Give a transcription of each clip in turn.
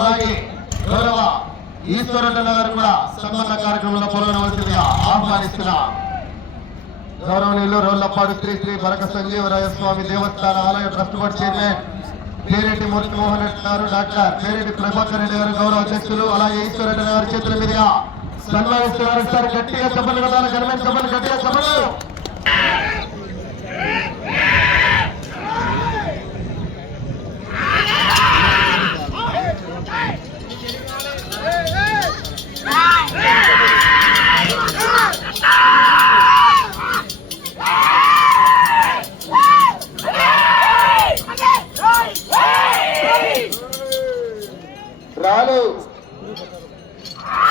అలాగే గౌరవ ఈశ్వరన్న గారు కూడా సన్మాన కార్యక్రమంలో పాల్గొనవలసిందిగా ఆహ్వానిస్తున్నా. గౌరవనీయులు రోళ్లపాడు శ్రీ శ్రీ బరక సంజీవరాయ స్వామి దేవస్థాన ఆలయ trust board chairman Pereddy Muralimohan Reddy గారు, డాక్టర్ పేరెడ్డి ప్రభాకర్ రెడ్డి గారు గౌరవ అధ్యక్షులు, అలాగే ఈశ్వరన్న గారి చేతుల మీదుగా సన్మానిస్తున్నారు. సార్ గట్టిగా సభలు కదా, ఘనమైన సభలు, గట్టిగా సభలు. రాలు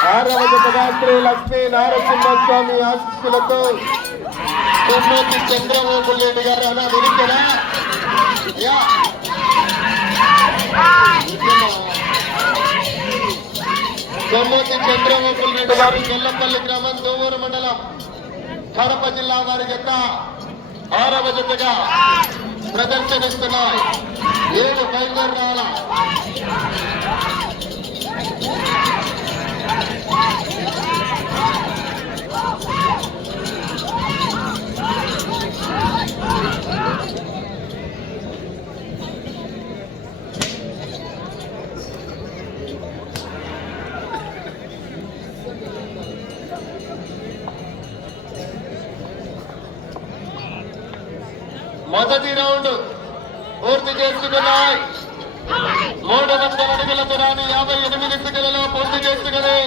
6వ జతగా శ్రీ లక్ష్మీ నారసింహస్వామి ఆశీస్సులతో కొమ్మూతి చంద్రబాబు రెడ్డి గారు అలా విరిచనా కొమ్మూతి చంద్రబాబు రెడ్డి గారు గొల్లపల్లి గ్రామం దోవూరు మండలం కడప జిల్లా వారి జత 6వ జతగా ప్రదర్శనిస్తున్నాయి. 7 బయలుదేరి రావాలా. మొదటి రౌండ్ పూర్తి చేసుకున్నాయి. 300 అడుగుల దూరాన్ని 58 సెకండ్లలో పూర్తి చేసుకుని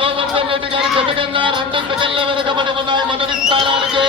గోవర్ధన్ రెడ్డి గారి జతకన్నా 2 సెకండ్ల వెనుకబడి ఉన్నాయి మొదటి స్థానానికి.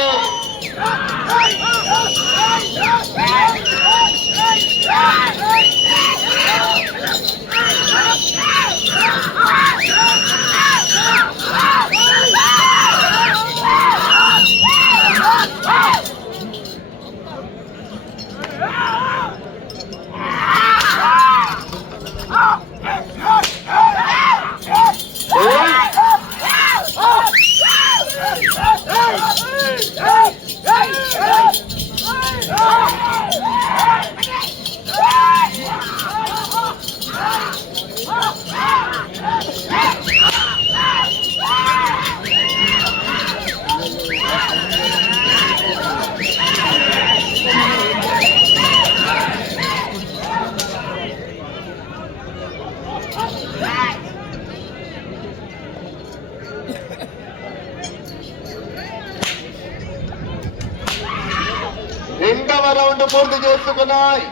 రెండవ రౌండ్ పూర్తి చేసుకున్నాయి.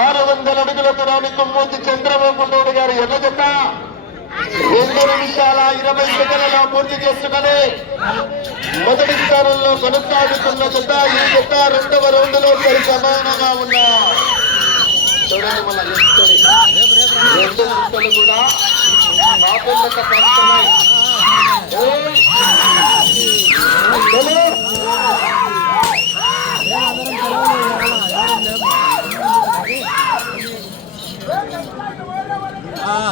600 అడుగుల దూరాన్ని కొమ్మూతి చంద్రబాబు నాయుడు గారు ఎర్ర జత 2 నిమిషాల 20 సెకండ్లలో పూర్తి చేసుకుని మొదటి స్థానంలో కొనసాగుతున్న జత. ఈ జత 2వ రౌండ్ లో సరి సమానంగా ఉన్నాయి. చూడండి, మన 2 జతలు కూడా నాలుగు కలుస్తున్నాయి.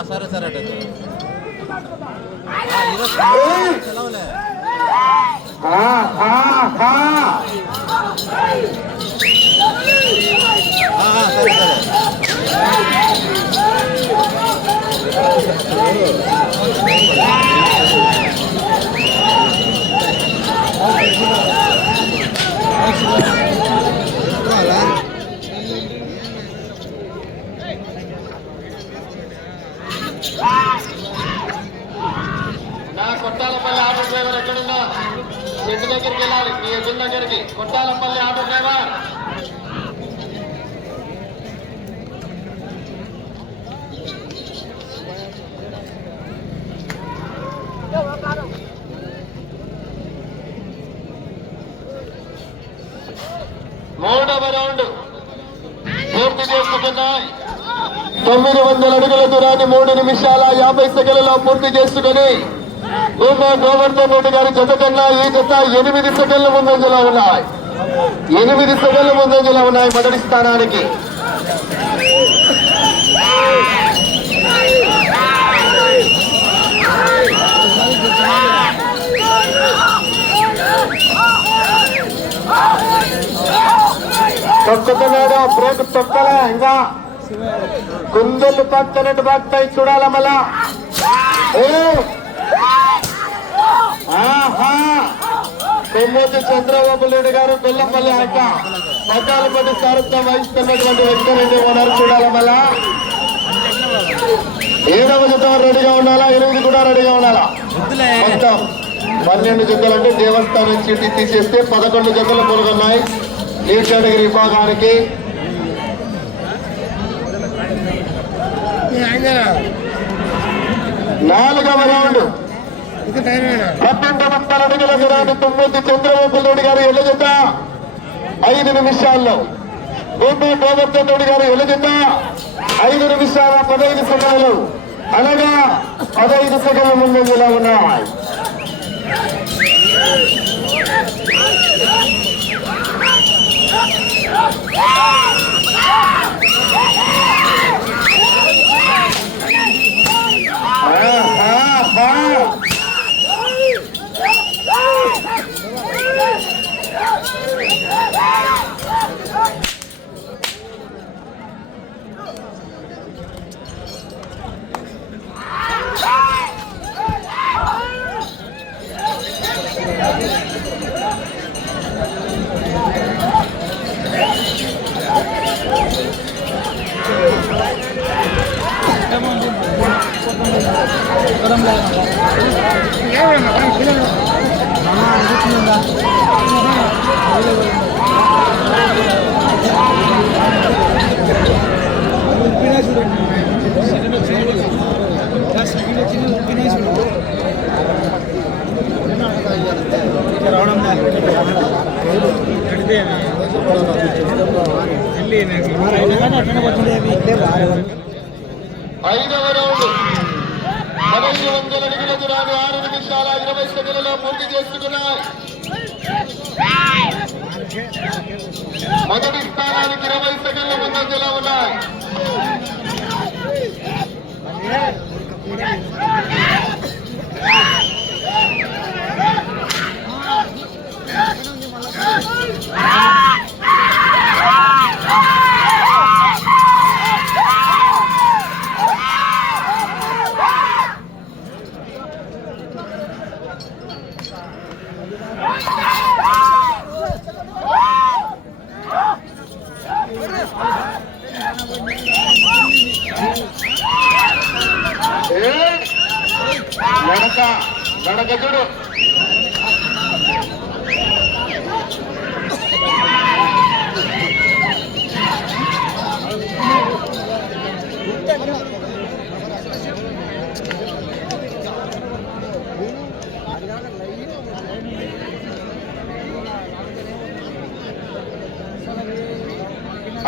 సరే సరే సెలవులే. సరే కొట్టాలపల్లి ఆటో డ్రైవర్ ఎక్కడున్నా చెట్టు దగ్గరికి వెళ్ళాలి. మీ ఎదురు దగ్గరికి కొట్టాలపల్లి ఆటో డ్రైవర్. మూడవ రౌండ్ పూర్తి చేసుకున్నాయి. 900 అడుగుల దూరాన్ని 3 నిమిషాల 50 సెకండ్లలో పూర్తి చేసుకుని గోవర్ధన్ రెడ్డి గారి జత కన్నా ఈ జత 8 సెకండ్ల ముందంజలో ఉన్నాయి. 8 సెకండ్ల ముందంజలో ఉన్నాయి మొదటి స్థానానికి. తొక్కుతున్నాడు, బ్రేక్ తొక్కలే ఇంకా కుందలు పక్కనట్టు పక్కై చూడాలా మళ్ళా కొమ్మూతి చంద్రబాబు నాయుడు గారు గొల్లపల్లి ఆట పట్టాలపట్టి సారథ్యం వహిస్తున్నటువంటి వ్యక్తులు ఉన్నారు చూడాలా మళ్ళా 7వ జత రెడీగా ఉండాలా 8 కూడా రెడీగా ఉండాలా మొత్తం 12 జతలు అంటే దేవస్థానం చీటీ తీసేస్తే 11 జతలు పొరుగున్నాయి ఈ కేటగిరీ విభాగానికి. 4వ రౌండ్ 12 అడుగుల దూరాన్ని కొమ్మూతి చంద్రబాబు నాయుడు గారు ఎల్ల జత 5 నిమిషాల్లో గోవర్ధన్ రెడ్డి గారు ఎల్ల జత 5 నిమిషాల 15 సెకండ్లు అనగా 15 సెకండ్ల ముందంజలో ఉన్నాయి. ఐదవ రౌండ్ 1500 అడుగుల దూరాన్ని 6 నిమిషాల 20 సెకండ్లలో పూర్తి చేసుకున్నాయి. మొదటి స్థానానికి 20 సెకండ్ల ముందంజలో ఉన్నాయి. నడక చూడు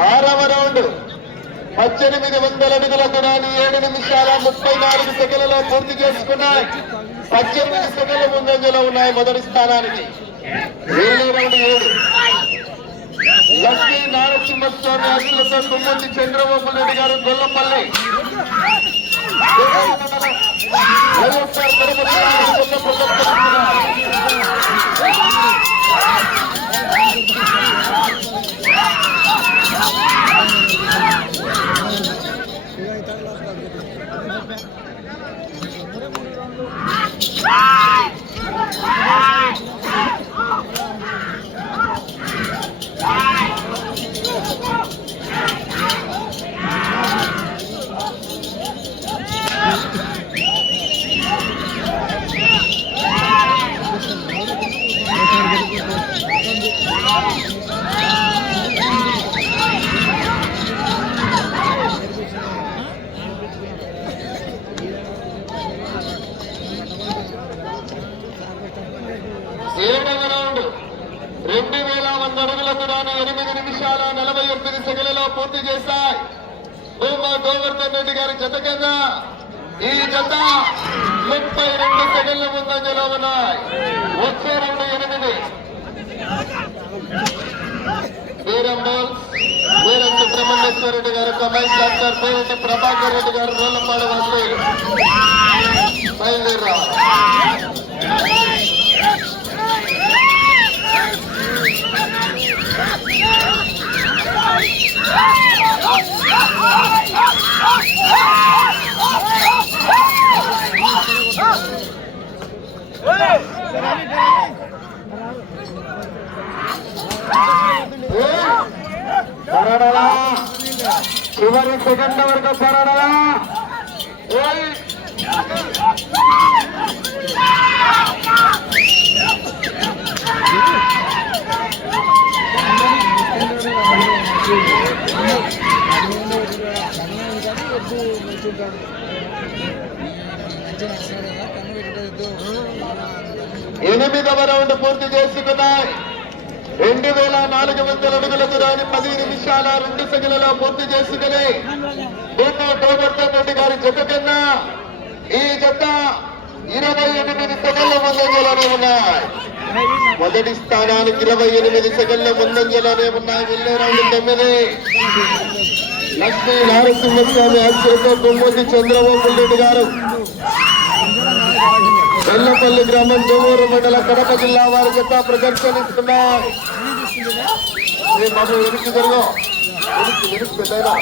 ఆరవ రౌండ్ 1800 అడుగుల దూరాన్ని 7 నిమిషాల 34 సెకండ్లలో పూర్తి చేసుకున్నాయి. 18 సెకండ్ల ముందంజలో ఉన్నాయి మొదటి స్థానానికి. 7వ రౌండ్ 7 లక్ష్మీ నారసింహస్వామి అధిలతో కొమ్మూతి చంద్రబాబు నాయుడు గారు గొల్లపల్లి వైఎస్ఆర్ రౌండ్ 2100 అడుగుల దూరాన్ని 8 నిమిషాల 48 సెకండ్లలో పూర్తి చేశాయి. గోవర్ధన్ రెడ్డి గారి జత కింద ఈ జత 32 సెకండ్ల ముందంజలో ఉన్నాయి. వచ్చే రౌండ్ 8 వీరం సుబ్రహ్మణ్యేశ్వర రెడ్డి గారు కమేష్ డాక్టర్ పేరెంటి ప్రభాకర్ రెడ్డి గారు రోళ్లపాడు వస్తే బయలుదేరా. Oh, పోరాడాలా చివరి సెకండ్ వరకు పోరాడాలా ఎనిమిదవ రౌండ్ పూర్తి చేసుకున్నాయి. 2400 అడుగుల దూరాన్ని 10 నిమిషాల 2 సెకన్లలో పూర్తి చేసుకుని గోవర్ధన్ రెడ్డి గారి జత కన్నా ఈ జత 28 సెకండ్ల ముందంజలోనే ఉన్నాయి. మొదటి స్థానానికి 28 సెకండ్ల ముందంజలోనే ఉన్నాయి. వెళ్ళే రౌండ్ 9. లక్ష్మీ నారసింహస్వామి అధ్యక్షుడు కొమ్మూతి చంద్రబాబు రెడ్డి గారు వెల్లపల్లి గ్రామం జోమూరు మండల కడప జిల్లా వారి జత ప్రదర్శనిస్తున్నారు. బాబు వెనక్కి జరుగు, వెనక్కి పెట్టారా?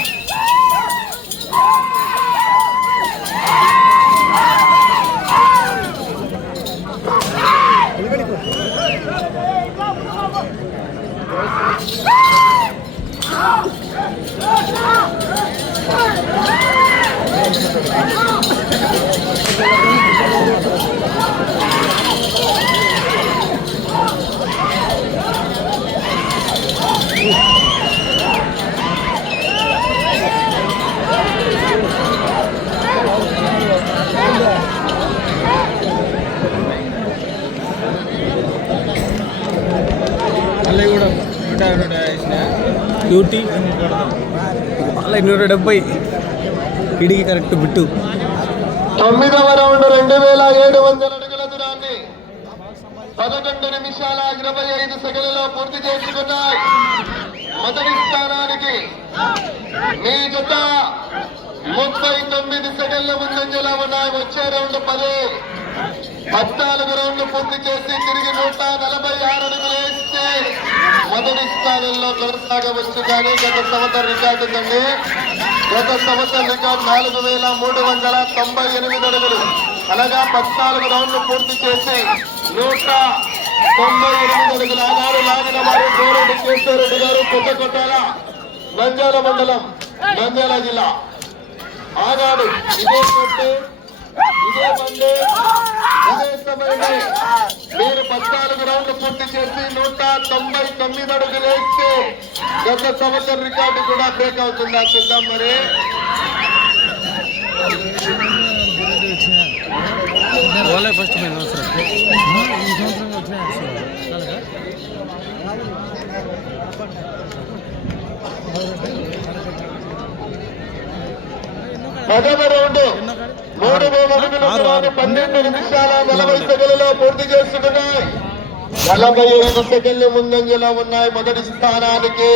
యూటీ మళ్ళీ 270 ఇడికి కరెక్ట్ బిట్టు. 9వ రౌండ్ 2700 అడుగుల దూరాన్ని 11 నిమిషాల 25 సెకండ్లలో పూర్తి చేసుకున్నాయి. మొదటి స్థానానికి మీ జత 39 సెకండ్ల ముందంజలో ఉన్నాయి. వచ్చే రౌండ్ 10. 14 రౌండ్లు పూర్తి చేసి తిరిగి 146 అడుగులు వేస్తే మొదటి స్థానంలో కొనసాగవచ్చు. కానీ గత సంవత్సరం రికార్డు ఉందండి. గత సంవత్సరం రికార్డు 4398 అడుగులు. అనగా 14 రౌండ్లు పూర్తి చేసి 198 అడుగులు. ఆనాడు లాగిన వారు గోరెడ్డి కేశవరెడ్డి గారు కొత్తకొట్టాల నంద్యాల మండలం నంద్యాల జిల్లా. ఆనాడు ఇదే కొట్టు ఇదే బండి ఇదే సమయంలో మీరు 14 రౌండ్లు పూర్తి చేసి 199 అడుగులు వేస్తే గత సంవత్సరం రికార్డు కూడా బ్రేక్ అవుతుందా చూద్దాం. మరి ఫస్ట్ పదవ రౌండ్ 3000 అడుగుల 12 నిమిషాల 40 సెకండ్లలో పూర్తి చేసుకున్నాయి. 45 సెకండ్లు ముందంజలో ఉన్నాయి మొదటి స్థానానికి.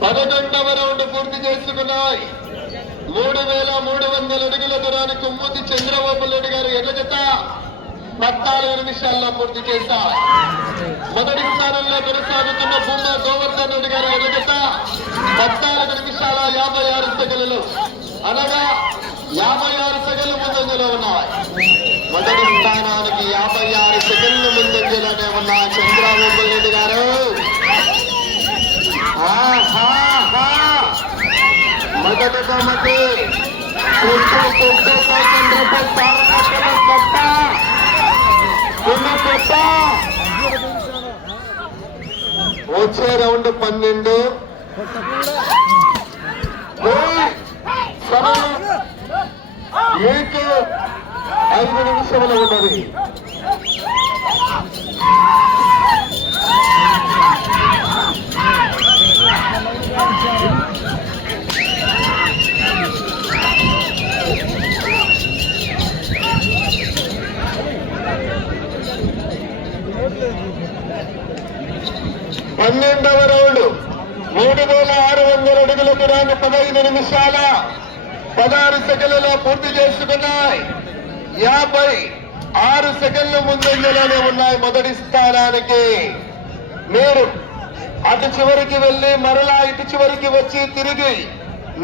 పదకొండవ రౌండ్ పూర్తి చేసుకున్నాయి. 3300 అడుగుల దూరానికి కొమ్మూతి చంద్రబాబు రెడ్డి గారు ఎడ్ల జత 14 నిమిషాల్లో పూర్తి చేశారు. మొదటి స్థానంలో కొనసాగుతున్న భూమా గోవర్ధన్ రెడ్డి గారు ఎడ్ల జత 14 నిమిషాల 56 సెకండ్లు. అనగా 56 సెకండ్లు ముందంజలో ఉన్నాయి. మొదటి స్థానానికి 56 సెకండ్లు ముందంజలోనే ఉన్న చంద్రబాబు రెడ్డి గారు. మొదటి బొమ్మకి 20,000 రూపాయలు వచ్చే రౌండ్ 12 మీకు 5 నిమిషములు ఉన్నది. పన్నెండవ రౌండ్ 3,600 అడుగుల దూరాన్ని 15 నిమిషాల 16 సెకండ్లలో పూర్తి చేసుకున్నాయి. 56 సెకండ్ల ముందంజలోనే ఉన్నాయి. మొదటి స్థానానికి మీరు అటు చివరికి వెళ్ళి మరలా ఇటు చివరికి వచ్చి తిరిగి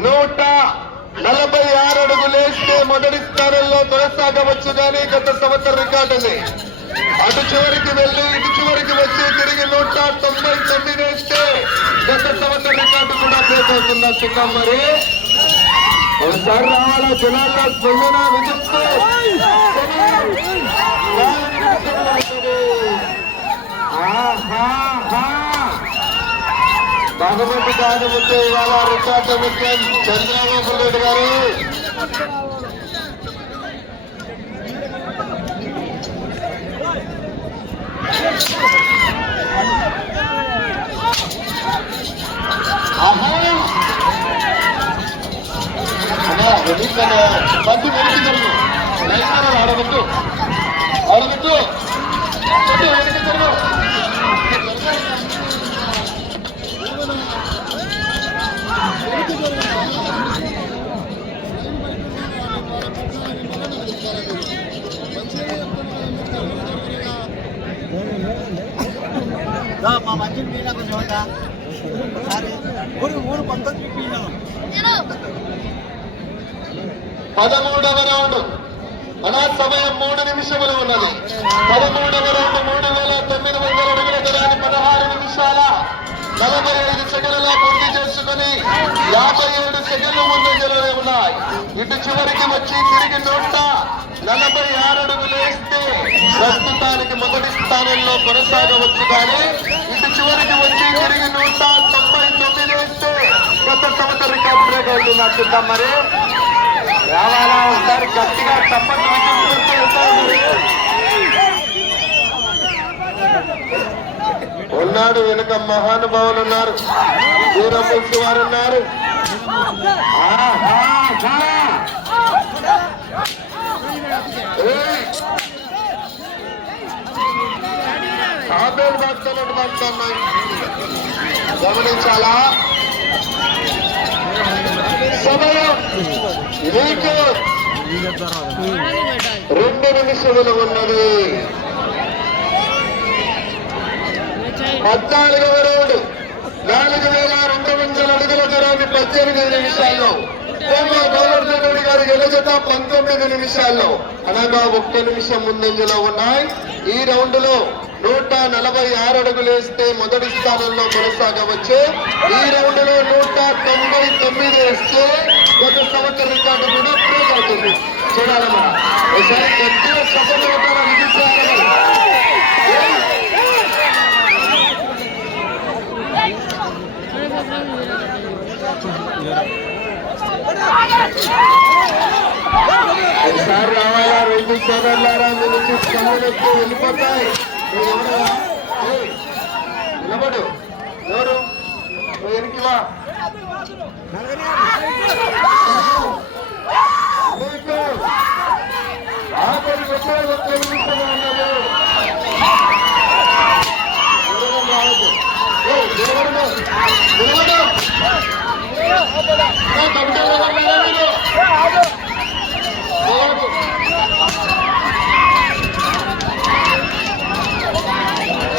146 అడుగులు వేస్తే మొదటి స్థానంలో కొనసాగవచ్చు. కానీ గత సంవత్సరం రికార్డు ఉంది. అటు చివరికి వెళ్ళి ఇటు చివరికి వచ్చి తిరిగి 199 వేస్తే గత సంవత్సరం రికార్డు కూడా బ్రేక్ అవుతుందా చిన్న. మరి ఒకసారి రావాలా జనాల్లో స్పందన విజిస్తూ భగవంతు కాదు ముఖ్యం. ఇవాళ రికార్డు ముఖ్యం. చంద్రబాబు రెడ్డి గారు బండి వెనక్కి జరుగు. ఆడబెట్టు ఆడబెట్టు వెనక్కి జరుగు. మా మంచి పీలకు చోట ఊరు 19 పీలను 13వ రౌండ్ అనా సమయం 3 నిమిషములు ఉన్నది. 13వ రౌండ్ 3,900 అడుగుల దూరాన్ని 16 నిమిషాల 45 సెకండ్లలో పూర్తి చేసుకుని 57 సెకండ్లు ముందంజలోనే ఉన్నాయి. ఇటు చివరికి వచ్చి తిరిగి 146 అడుగులు వేస్తే ప్రస్తుతానికి మొదటి స్థానంలో కొనసాగవచ్చు. కానీ ఇటు చివరికి వచ్చి తిరిగి 199 వేస్తే గత సంవత్సరం రికార్డు బ్రేక్ అవుతుంది చూద్దాం. మరి రావాలా ఒకసారి గట్టిగా చప్పట్లు ఉన్నాడు. వెనుక మహానుభావులు ఉన్నారు. దూరపుల్సి వారు ఉన్నారు. తాబేలు పడుతున్నట్టు పడుతున్నాయి. గమనించాలా సమయం మీకు 2 నిమిషములు ఉన్నది. 14వ రౌండ్ 4,200 అడుగుల దూరాన్ని 18 నిమిషాల్లో గోవర్ధన్ రెడ్డి గారి గెలజత 19 నిమిషాల్లో అనగా 1 నిమిషం ముందంజలో ఉన్నాయి. ఈ రౌండ్ లో 146 అడుగులు వేస్తే మొదటి స్థానంలో కొనసాగవచ్చు. ఈ రౌండ్ లో 199 వేస్తే గత సంవత్సరం రికార్డు కూడా బ్రేక్ అవుతుంది. చూడాలమ్మా ఒకసారి గట్టిగా సభలో ఒకసారి రావాలా. 2 సోదరులారా మీ నుంచి స్పందనకు వెళ్ళిపోతాయి. నిలబడు. ఎవరు వెనక్కివా. మీకు ఆఖరి 1 నిమిషంలో ఉన్నది.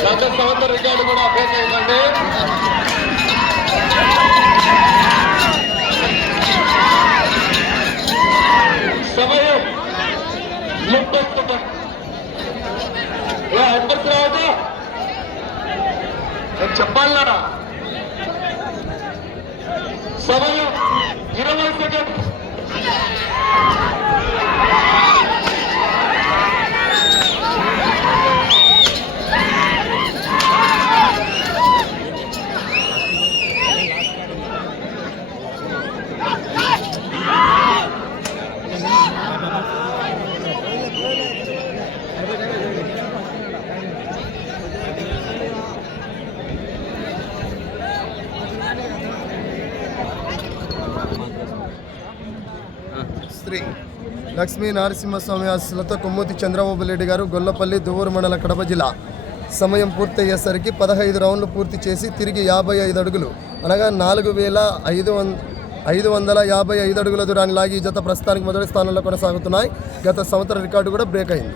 గత సంవత్సరం రికార్డు కూడా బ్రేక్ అయిందండి. ఎంతకు రాదు నేను చెప్పాలన్నా సమయం 20 సెకండ్. శ్రీ లక్ష్మీ నరసింహస్వామి ఆశీస్సులతో కొమ్మూతి చంద్రబాబు రెడ్డి గారు గొల్లపల్లి దువ్వూరు మండల కడప జిల్లా. సమయం పూర్తయ్యేసరికి 15 రౌండ్లు పూర్తి చేసి తిరిగి 55 అడుగులు అనగా 4555 అడుగుల దూరాన్ని లాగి ఈ జత ప్రస్తుతానికి మొదటి స్థానంలో కొనసాగుతున్నాయి. గత సంవత్సరం రికార్డు కూడా బ్రేక్ అయింది.